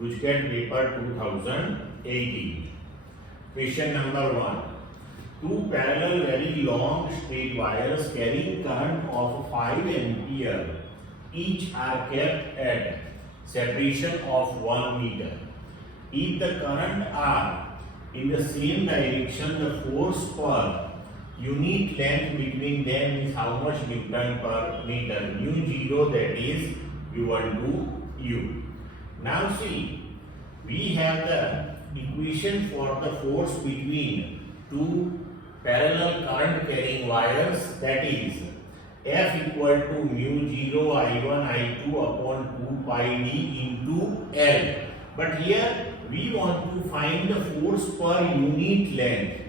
GUJCET paper 2018. Question number 1. Two parallel very long straight wires carrying current of 5 ampere each are kept at separation of 1 meter. If the current are in the same direction, the force per unit length between them is how much Newton per meter? mu0, that is given to you. Now see, we have the equation for the force between two parallel current carrying wires, that is F equal to mu0 I1 I2 upon 2 pi d into L. But here we want to find the force per unit length.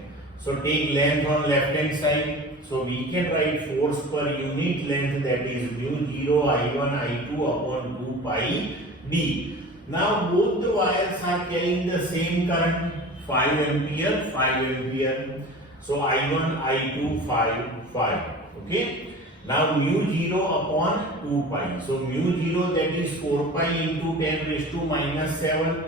So take length on left hand side. So we can write force per unit length, that is mu0 I1 I2 upon 2 pi d. Now both the wires are carrying the same current, 5 ampere, 5 ampere. So I1, I2, 5. Okay. Now mu0 upon 2 pi. So mu0, that is 4 pi into 10 raised to minus 7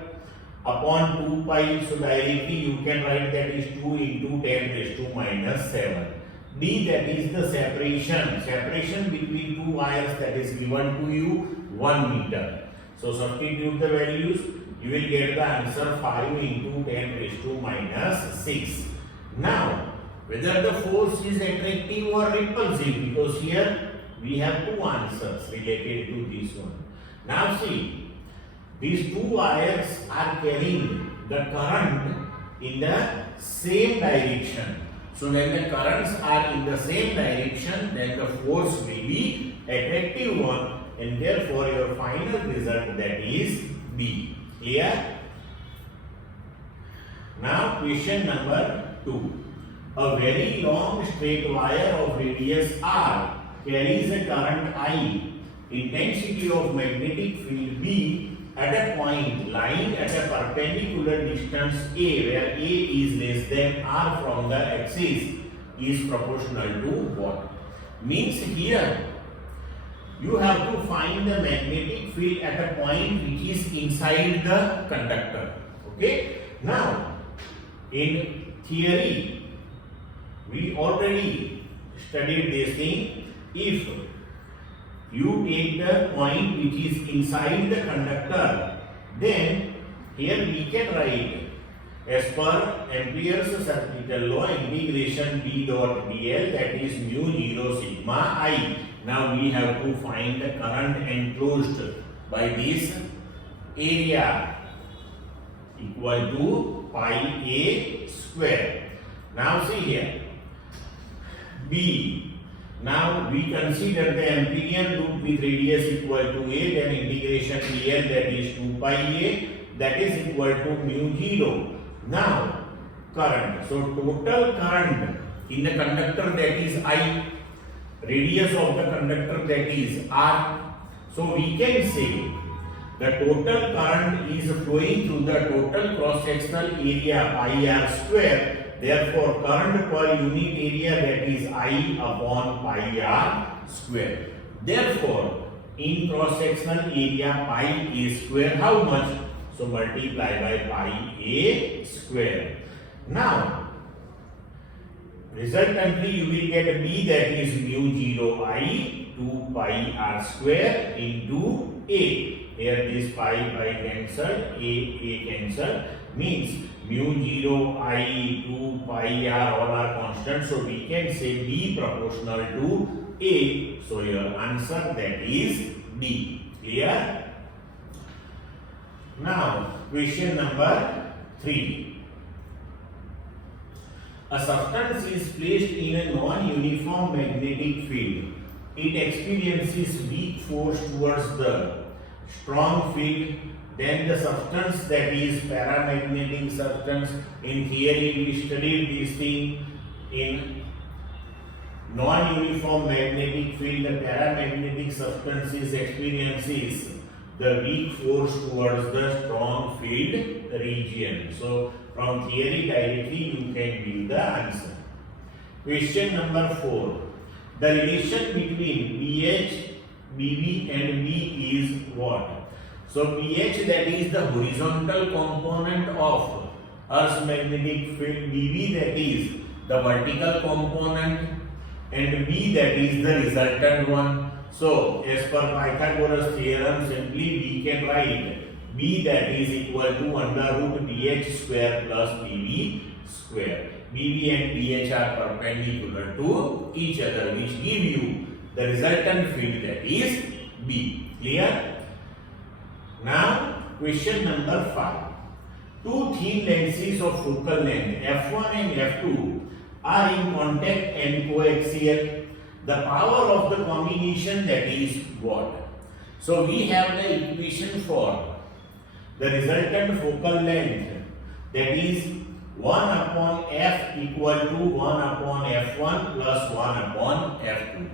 upon 2 pi. So directly you can write that is 2 into 10 raised to minus 7. D, that is the separation between two wires, that is given to you 1 meter. So substitute the values, you will get the answer 5 into 10 raised to minus 6. Now, whether the force is attractive or repulsive, because here we have two answers related to this one. Now see, these two wires are carrying the current in the same direction. So when the currents are in the same direction, then the force will be attractive one, and therefore your final result, that is B. Clear? Now question number 2. A very long straight wire of radius R carries a current I. Intensity of magnetic field B at a point lying at a perpendicular distance A, where A is less than R from the axis, is proportional to what? Means here you have to find the magnetic field at a point which is inside the conductor. Okay. Now in theory we already studied this thing. If you take the point which is inside the conductor, then here we can write as per Ampere's circuital law, integration B dot dl, that is mu0 sigma I. Now we have to find the current enclosed by this area equal to pi a square. Now see here, B. Now we consider the Amperian loop with radius equal to a, then integration dl, that is 2 pi a, that is equal to mu0. Now current, so total current in the conductor, that is I, radius of the conductor, that is R. So we can say the total current is flowing through the total cross sectional area pi r square. Therefore current per unit area, that is I upon pi r square. Therefore in cross sectional area pi a square, how much? So multiply by pi a square. Now resultantly you will get B, that is mu0 I 2 pi r square into a. Here this pi cancel, a cancel, means mu0 I 2 pi r all are constant. So we can say B proportional to a. So your answer, that is D. Clear? Now question number 3. A substance is placed in a non-uniform magnetic field. It experiences weak force towards the strong field. Then the substance, that is paramagnetic substance. In theory we studied this thing. In non-uniform magnetic field, the paramagnetic substances experiences the weak force towards the strong field region. So from theory directly you can give the answer. Question number 4. The relation between BH, BB and B is what? So pH, that is the horizontal component of Earth's magnetic field, BV, that is the vertical component, and B, that is the resultant one. So as per Pythagoras theorem, simply we can write B, that is equal to under root pH square plus PV square. BV and pH are perpendicular to each other, which give you the resultant field, that is B. Clear? Now question number 5. Two thin lenses of focal length f1 and f2 are in contact and coaxial. The power of the combination, that is what? So we have the equation for the resultant focal length, that is 1 upon f equal to 1 upon f1 plus 1 upon f2.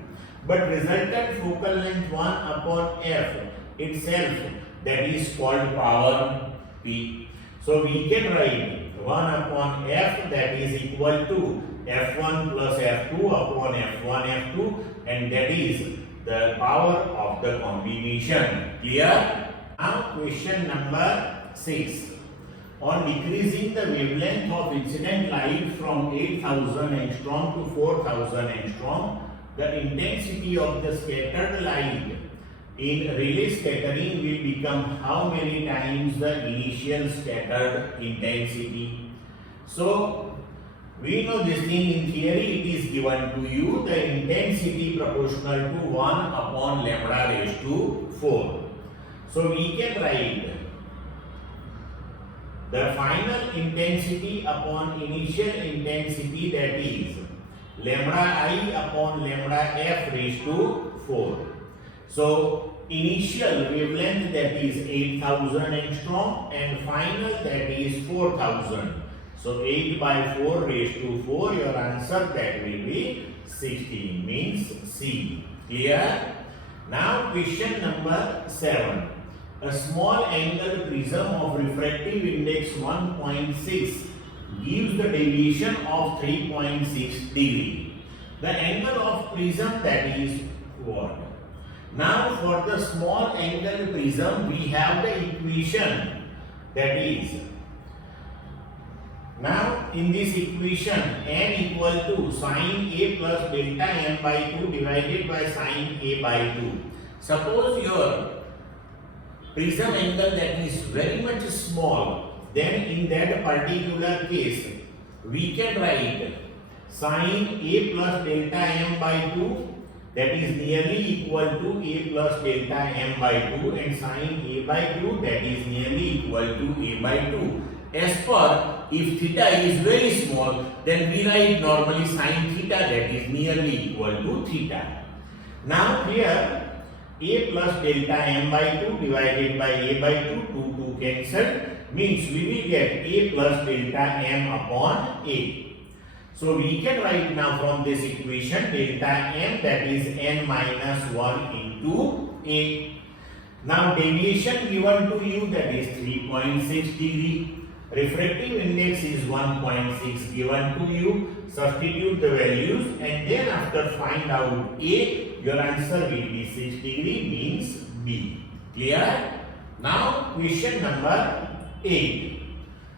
But resultant focal length 1 upon f itself, that is called power p. So we can write 1 upon f, that is equal to f1 plus f2 upon f1 f2, and that is the power of the combination. Clear? Now question number 6. On decreasing the wavelength of incident light from 8000 angstrom to 4000 angstrom, the intensity of the scattered light in Rayleigh scattering will become how many times the initial scattered intensity? So we know this thing in theory. It is given to you the intensity proportional to 1 upon lambda raised to 4. So we can write the final intensity upon initial intensity, that is lambda I upon lambda f raised to 4. So initial wavelength, that is 8000 angstrom, and final, that is 4000. So 8 by 4 raised to 4, your answer that will be 16, means C. Clear? Now question number 7. A small angled prism of refractive index 1.6 gives the deviation of 3.6 degree. The angle of prism, that is what? Now for the small angled prism, we have the equation, that is, now in this equation, n equal to sine A plus delta m by 2 divided by sine A by 2. Suppose your prism angle that is very much small, then in that particular case, we can write sine A plus delta m by 2, that is nearly equal to A plus delta m by 2, and sine A by 2, that is nearly equal to A by 2. As per, if theta is very small, then we write normally sine theta, that is nearly equal to theta. Now here, A plus delta m by 2 divided by A by 2 cancelled, means we will get A plus delta m upon A. So we can write now from this equation delta m, that is n minus 1 into A. Now deviation given to you, that is 3.6 degree. Refractive index is 1.6 given to you. Substitute the values and then after find out A, your answer will be 6 degree, means B. Clear? Now question number 8.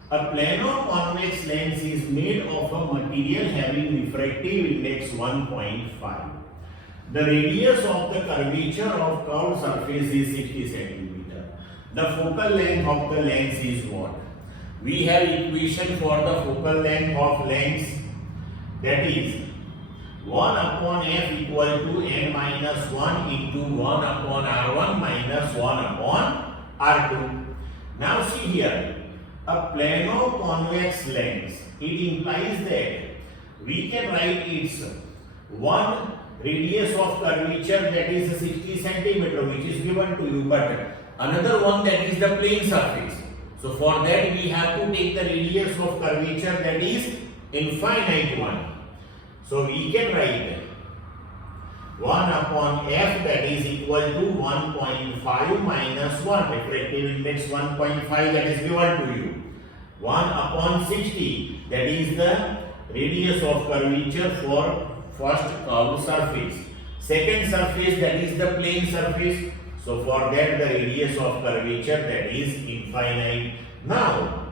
A plano-convex lens is made of a material having refractive index 1.5. The radius of the curvature of curved surface is 60 cm. The focal length of the lens is what? We have equation for the focal length of lens, that is 1 upon f equal to n minus 1 into 1 upon r1 minus 1 upon r2. Now see here, a plano-convex lens, it implies that we can write its one radius of curvature, that is 60 cm, which is given to you, but another one, that is the plane surface. So for that we have to take the radius of curvature, that is infinite one. So we can write 1 upon f, that is equal to 1.5 minus 1, refractive index 1.5, that is given to you. 1 upon 60, that is the radius of curvature for first curved surface. Second surface, that is the plane surface. So for that the radius of curvature, that is infinite. Now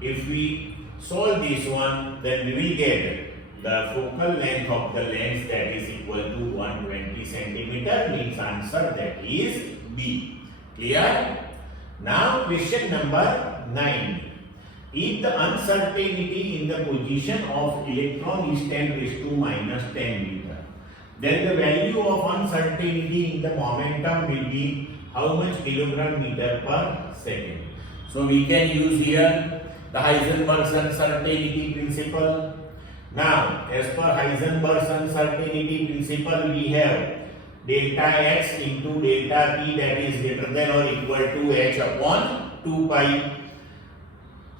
if we solve this one, then we will get the focal length of the lens, that is equal to 120 centimeter, means answer that is B. Clear? Now question number 9. If the uncertainty in the position of electron is 10 raised to minus 10 meter, then the value of uncertainty in the momentum will be how much kilogram meter per second. So we can use here the Heisenberg's uncertainty principle. Now, as per Heisenberg's uncertainty principle, we have delta x into delta p, that is greater than or equal to h upon 2 pi.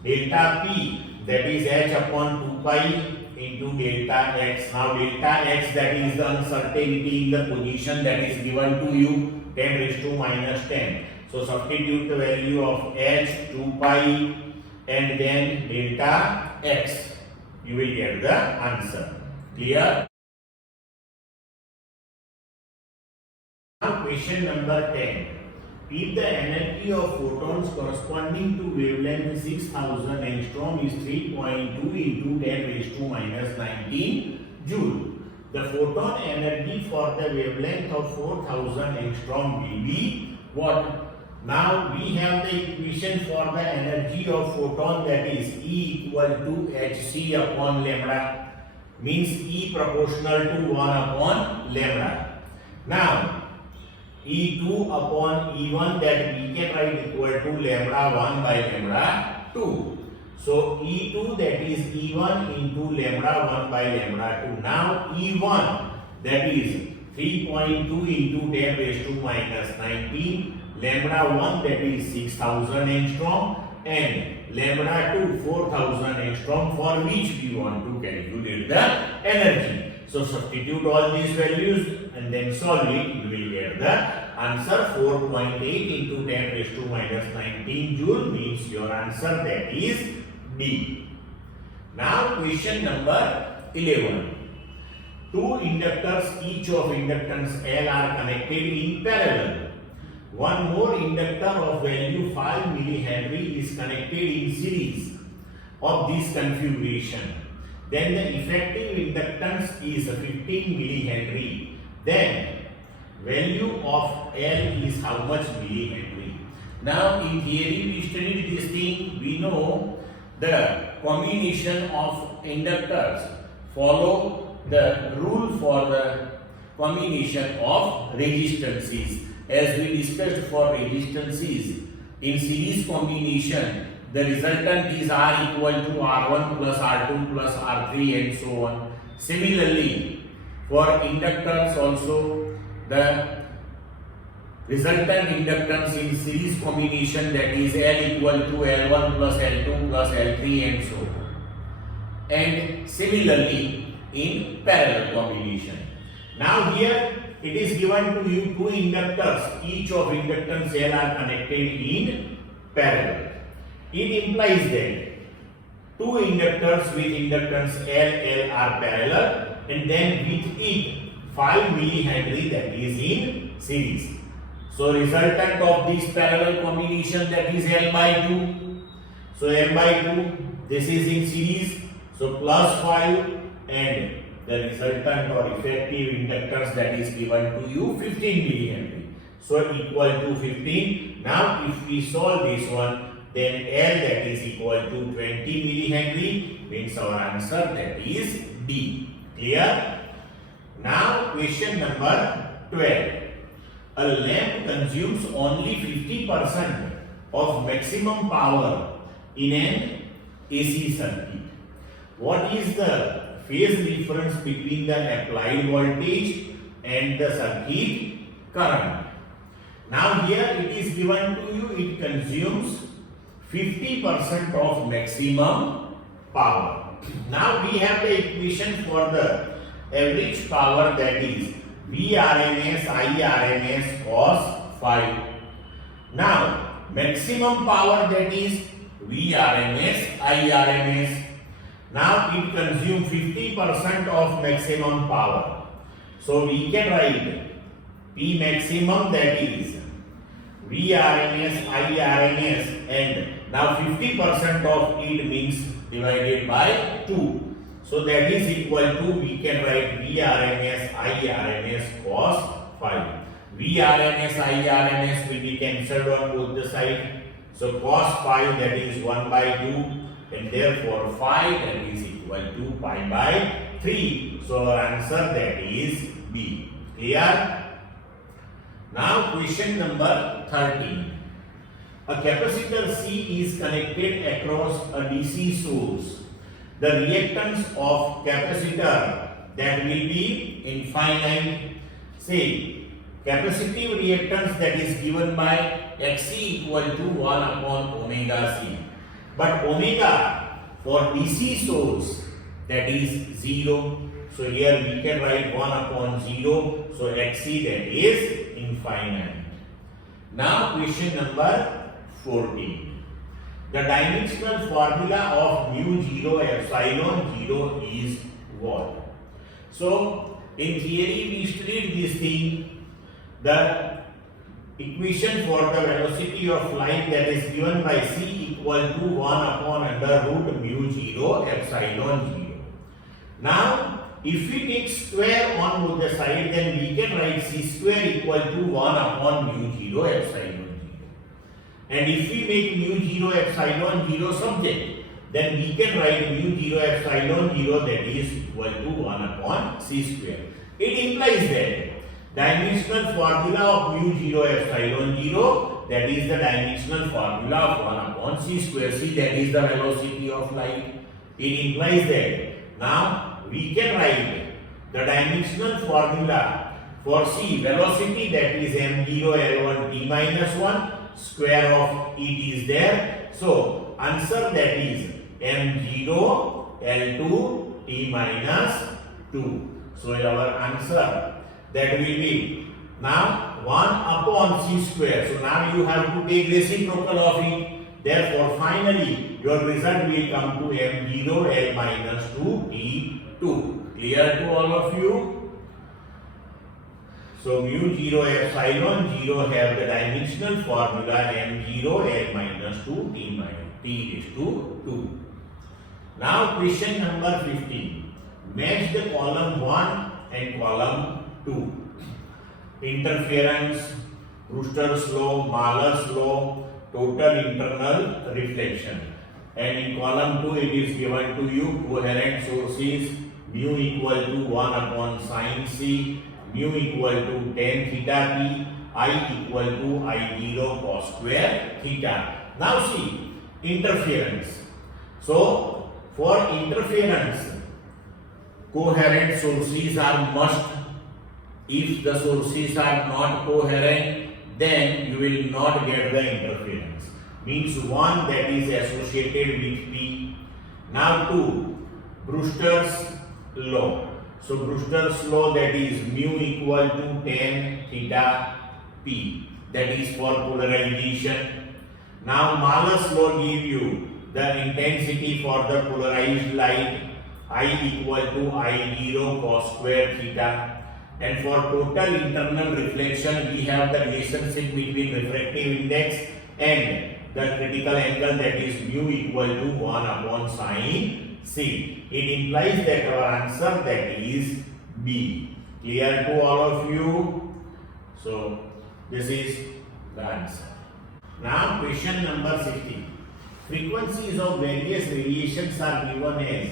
Delta p, that is h upon 2 pi into delta x. Now delta x, that is the uncertainty in the position that is given to you, 10 raised to minus 10. So substitute the value of h, 2 pi and then delta x. You will get the answer. Clear? Now question number 10. If the energy of photons corresponding to wavelength 6000 angstrom is 3.2 into 10 raised to minus 19 joule, the photon energy for the wavelength of 4000 angstrom will be what? Now we have the equation for the energy of photon, that is E equal to hc upon lambda, means E proportional to 1 upon lambda. Now E2 upon E1, that we can write equal to lambda 1 by lambda 2. So E2, that is E1 into lambda 1 by lambda 2. Now E1, that is 3.2 into 10 raised to minus 19. Lambda 1, that is 6000 angstrom, and lambda 2 4000 angstrom, for which we want to calculate the energy. So substitute all these values and then solve it. You will get the answer 4.8 into 10 raised to minus 19 joule, means your answer that is D. Now question number 11. Two inductors, each of inductance L, are connected in parallel. One more inductor of value 5 millihenry is connected in series of this configuration. Then the effective inductance is 15 millihenry. Then value of L is how much millihenry? Now in theory we studied this thing. We know the combination of inductors follow the rule for the combination of resistances. As we discussed for resistances, in series combination, the resultant is R equal to R1 plus R2 plus R3 and so on. Similarly, for inductors also, the resultant inductance in series combination, that is L equal to L1 plus L2 plus L3 and so on. And similarly, in parallel combination. Now here it is given to you two inductors, each of inductance L are connected in parallel. It implies that two inductors with inductance L are parallel, and then with it 5 millihenry, that is in series. So resultant of this parallel combination, that is L by 2. So L by 2, this is in series, so plus 5, and the resultant or effective inductance that is given to you 15 millihenry. So equal to 15. Now if we solve this one, then L, that is equal to 20 millihenry, means our answer that is D. Clear? Now question number 12. A lamp consumes only 50% of maximum power in an AC circuit. What is the phase difference between the applied voltage and the circuit current? Now here it is given to you, it consumes 50% of maximum power. Now we have the equation for the average power, that is Vrms Irms cos phi. Now maximum power, that is Vrms Irms. Now it consumes 50% of maximum power. So we can write P maximum, that is VRMS, IRMS, and now 50% of it means divided by 2. So that is equal to, we can write VRMS, IRMS cos 5. VRMS, IRMS will be cancelled on both the sides. So cos 5, that is 1 by 2, and therefore 5, that is equal to pi by 3. So our answer, that is B. Clear? Now question number 13. A capacitor C is connected across a DC source. The reactance of capacitor, that will be infinite. Say, capacitive reactance, that is given by Xc equal to 1 upon omega C. But omega for DC source, that is 0. So here we can write 1 upon 0. So Xc, that is infinite. Now question number 14. The dimensional formula of mu 0 epsilon 0 is what? So in theory we studied this thing. The equation for the velocity of light, that is given by c equal to 1 upon under root mu 0 epsilon 0. Now if we take square on both the side, then we can write c square equal to 1 upon mu 0 epsilon 0. And if we make mu 0 epsilon 0 subject, then we can write mu 0 epsilon 0, that is equal to 1 upon c square. It implies that dimensional formula of mu 0 epsilon 0, that is the dimensional formula of 1 upon c square. See, that is the velocity of light. It implies that. Now we can write the dimensional formula for c, velocity, that is m0 L1 t minus 1, square of it is there. So answer, that is m0 L2 t minus 2. So our answer, that will be now 1 upon c square. So now you have to take reciprocal of it. Therefore finally your result will come to m0 L minus 2 t2. Clear to all of you? So mu 0 epsilon 0 have the dimensional formula m0 L minus 2 t is to 2. Now question number 15. Match the column 1 and column 2. Interference, Brewster's law, Mahler's law, total internal reflection. And in column 2 it is given to you coherent sources, mu equal to 1 upon sin C, mu equal to tan theta p, I equal to I0 cos square theta. Now see, interference. So for interference, coherent sources are must. If the sources are not coherent, then you will not get the interference. Means one that is associated with P. Now 2, Brewster's law. So Brewster's law, that is mu equal to tan theta P. That is for polarization. Now Mahler's law give you the intensity for the polarized light, I equal to I0 cos square theta. And for total internal reflection, we have the relationship between refractive index and the critical angle, that is mu equal to 1 upon sin C. It implies that our answer, that is B. Clear to all of you? So this is the answer. Now question number 16. Frequencies of various radiations are given as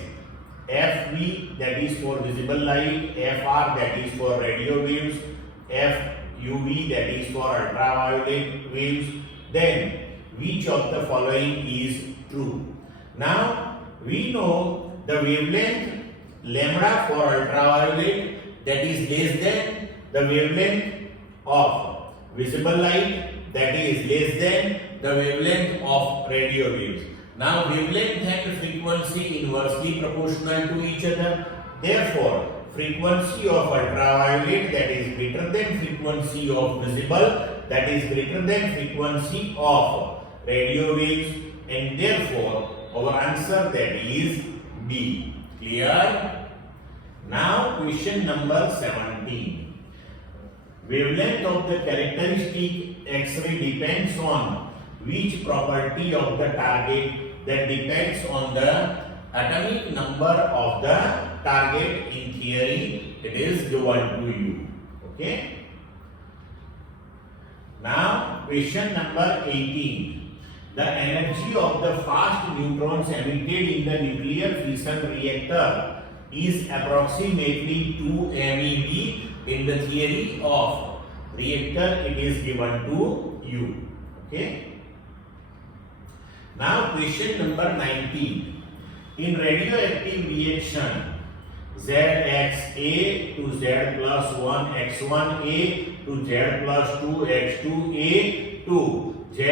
FV, that is for visible light, FR, that is for radio waves, FUV, that is for ultraviolet waves. Then which of the following is true? Now we know the wavelength lambda for ultraviolet, that is less than the wavelength of visible light, that is less than the wavelength of radio waves. Now wavelength and frequency inversely proportional to each other. Therefore frequency of ultraviolet, that is greater than frequency of visible, that is greater than frequency of radio waves, and therefore our answer, that is B. Clear? Now question number 17. Wavelength of the characteristic X-ray depends on which property of the target? That depends on the atomic number of the target. In theory, it is given to you. Okay. Now, question number 18. The energy of the fast neutrons emitted in the nuclear fission reactor is approximately 2 MeV. In the theory of reactor, it is given to you. Okay. Now, question number 19. In radioactive reaction, Zxa to Z plus 1 X1A to Z plus 2 X2A to Z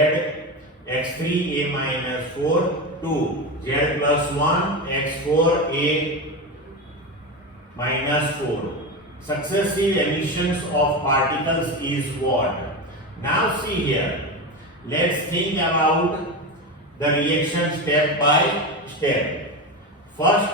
X3A minus 4 to Z plus 1 X4A minus 4. Successive emissions of particles is what? Now see here. Let's think about the reaction step by step. First,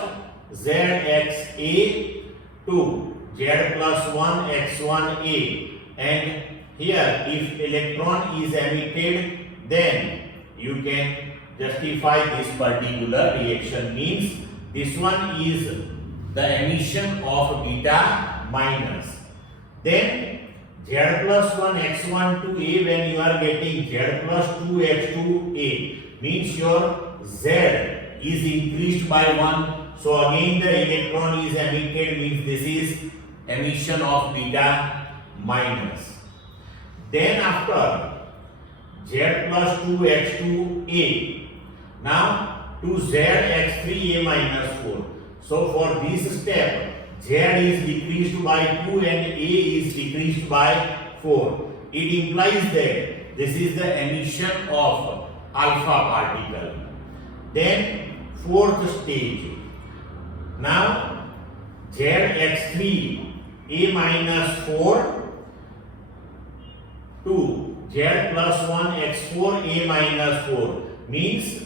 Zxa to Z plus 1 X1A, and here if electron is emitted, then you can justify this particular reaction. Means this one is the emission of beta minus. Then Z plus 1 X1 to A, when you are getting Z plus 2 X2A, means your Z is increased by 1. So again the electron is emitted, means this is emission of beta minus. Then after Z plus 2 X2A, now to Z X3A minus 4. So for this step, Z is decreased by 2 and A is decreased by 4. It implies that this is the emission of alpha particle. Then fourth stage. Now Zx3 A minus 4 to Z plus 1 X4 A minus 4 means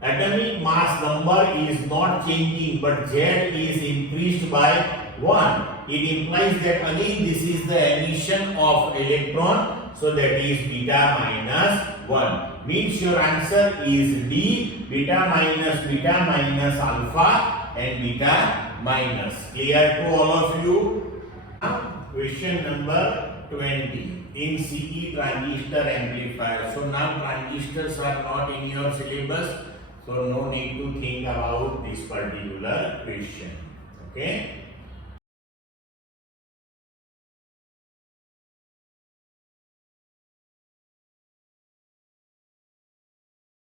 atomic mass number is not changing, but Z is increased by 1. It implies that again this is the emission of electron, so that is beta minus 1. Means your answer is D, beta minus alpha and beta minus. Clear to all of you? Now, question number 20 in CE transistor amplifier. So now transistors are not in your syllabus, so no need to think about this particular question. Okay.